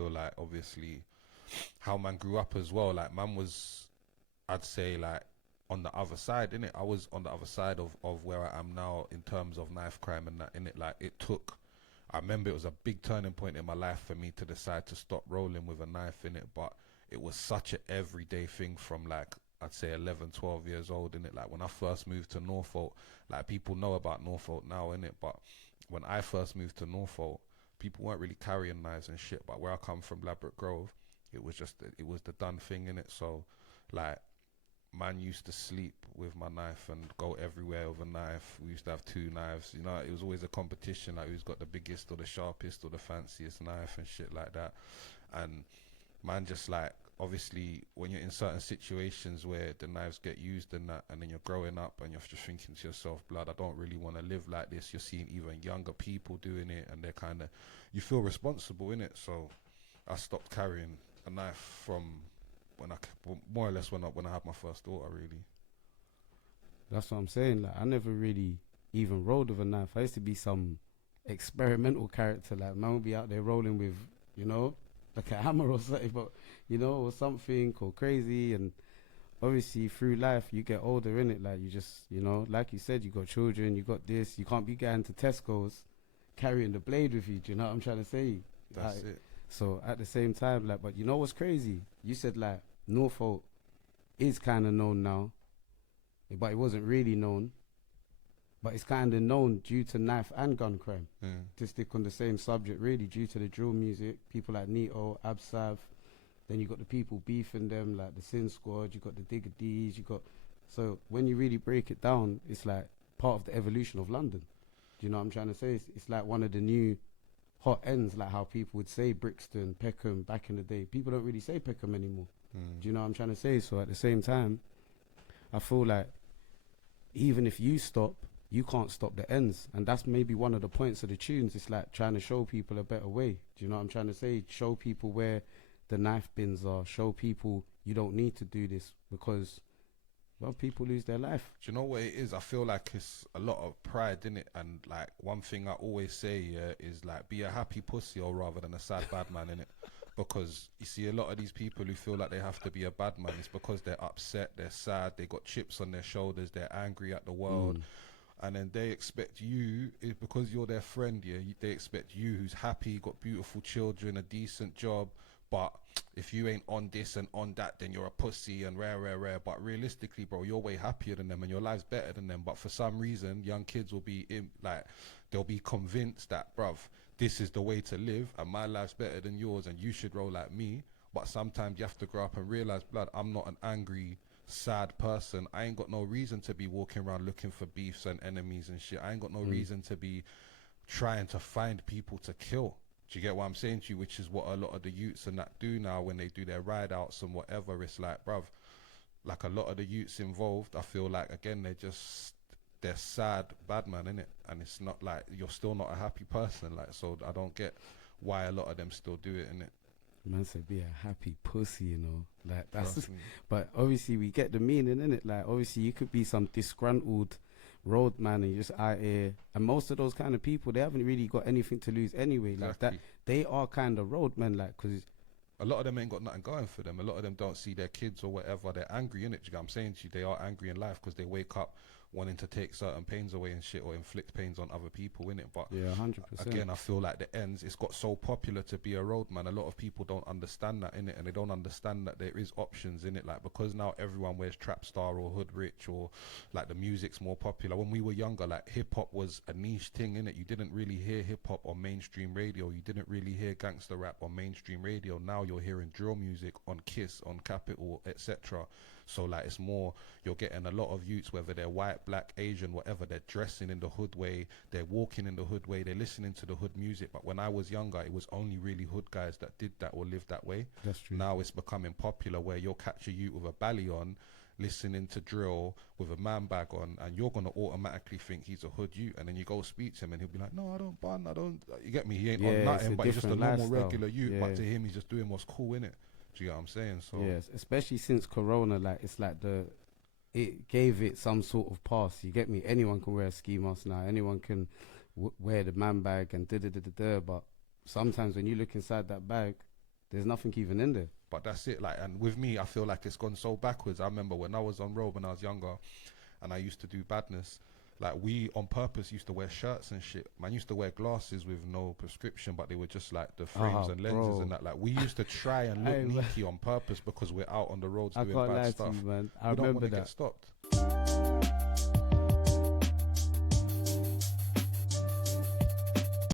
feel like obviously how man grew up as well. Like man was, I'd say like on the other side, innit? I was on the other side of where I am now in terms of knife crime and that, innit? Like it took, I remember it was a big turning point in my life for me to decide to stop rolling with a knife in it, but it was such an everyday thing from like I'd say 11, 12 years old in it. Like when I first moved to Norfolk, like people know about Norfolk now in it, but when I first moved to Norfolk, people weren't really carrying knives and shit. But where I come from, Ladbroke Grove, it was just it was the done thing in it. So like man used to sleep with my knife and go everywhere with a knife. We used to have two knives, you know. It was always a competition, like who's got the biggest or the sharpest or the fanciest knife and shit like that. And man, just like obviously when you're in certain situations where the knives get used and that, and then you're growing up and you're just thinking to yourself, blood, I don't really want to live like this. You're seeing even younger people doing it, and they're kind of, you feel responsible in it. So I stopped carrying a knife from when more or less when I had my first daughter, really. That's what I'm saying. Like I never really even rolled with a knife. I used to be some experimental character. Like man would be out there rolling with, you know, like a hammer or something, but you know, or something or crazy. And obviously through life you get older in it. Like you just, you know, like you said, you got children, you got this. You can't be going to Tesco's carrying the blade with you. Do you know what I'm trying to say? That's Like, it. so at the same time, like, but you know what's crazy? You said like Norfolk is kind of known now, but it wasn't really known. But it's kind of known due to knife and gun crime. Yeah. To stick on the same subject, really, due to the drill music, people like Nito, Absav. Then you got the people beefing them, like the Sin Squad. You got the Digger D's. You got, so when you really break it down, it's like part of the evolution of London. Do you know what I'm trying to say? It's like one of the new hot ends, like how people would say Brixton, Peckham back in the day. People don't really say Peckham anymore. Do you know what I'm trying to say? So at the same time, I feel like even if you stop, you can't stop the ends. And that's maybe one of the points of the tunes. It's like trying to show people a better way. Do you know what I'm trying to say? Show people where the knife bins are. Show people you don't need to do this because, well, people lose their life. Do you know what it is? I feel like it's a lot of pride in it, and like one thing I always say, yeah, is like be a happy pussy or rather than a sad bad man in it. Because you see a lot of these people who feel like they have to be a bad man, it's because they're upset, they're sad, they got chips on their shoulders, they're angry at the world, and then they expect you, because you're their friend, yeah, they expect you who's happy, got beautiful children, a decent job, but if you ain't on this and on that, then you're a pussy and rare. But realistically, bro, you're way happier than them and your life's better than them. But for some reason, young kids will be like, they'll be convinced that, bruv, this is the way to live and my life's better than yours and you should roll like me. But sometimes you have to grow up and realize, blood, I'm not an angry, sad person. I ain't got no reason to be walking around looking for beefs and enemies and shit. I ain't got no reason to be trying to find people to kill. Do you get what I'm saying to you? Which is what a lot of the youths and that do now when they do their ride outs and whatever. It's like, bruv, like a lot of the youths involved, I feel like, again, they're sad bad man, innit? And it's not like, you're still not a happy person. Like, so I don't get why a lot of them still do it, innit? Man said be a happy pussy, you know. Like that's Trust me. but obviously we get the meaning in it. Like obviously you could be some disgruntled road man and you're just out here, and most of those kind of people, they haven't really got anything to lose anyway. Like that, Exactly. they are kind of road men, like, because A lot of them ain't got nothing going for them. A lot of them don't see their kids or whatever. They're angry in it. You know what I'm saying to you? They are angry in life because they wake up wanting to take certain pains away and shit or inflict pains on other people in it. But yeah, 100%. again, I feel like the ends, it's got so popular to be a roadman. A lot of people don't understand that in it, and they don't understand that there is options in it. Like, because now everyone wears trap star or hood rich, or like the music's more popular. When we were younger, like hip hop was a niche thing in it. You didn't really hear hip hop on mainstream radio. You didn't really hear gangster rap on mainstream radio. Now you're hearing drill music on Kiss, on Capital, etc. So like it's more, you're getting a lot of youths, whether they're white, black, Asian, whatever, they're dressing in the hood way, they're walking in the hood way, they're listening to the hood music. But when I was younger, it was only really hood guys that did that or lived that way. That's true. Now it's becoming popular where you'll catch a youth with a belly on, listening to drill with a man bag on, and you're gonna automatically think he's a hood youth, and then you go speak to him and he'll be like, no, I don't bun, I don't, you get me, he ain't Yeah, on it's nothing, a but he's just a different normal lifestyle. regular youth, Yeah. but to him he's just doing what's cool in it. Do you get what I'm saying? So Yes, especially since Corona, like it's like it gave it some sort of pass. You get me? Anyone can wear a ski mask now. Anyone can wear the man bag and da da da da da. But sometimes when you look inside that bag, there's nothing even in there. But that's it. Like, and with me, I feel like it's gone so backwards. I remember when I was on road when I was younger, and I used to do badness. Like, we on purpose used to wear shirts and shit. Man used to wear glasses with no prescription, but they were just like the frames and lenses bro. and that. Like, we used to try and look Hey, man. sneaky on purpose because we're out on the roads I doing can't bad lie stuff. to you, man. I We don't remember want to that. get stopped.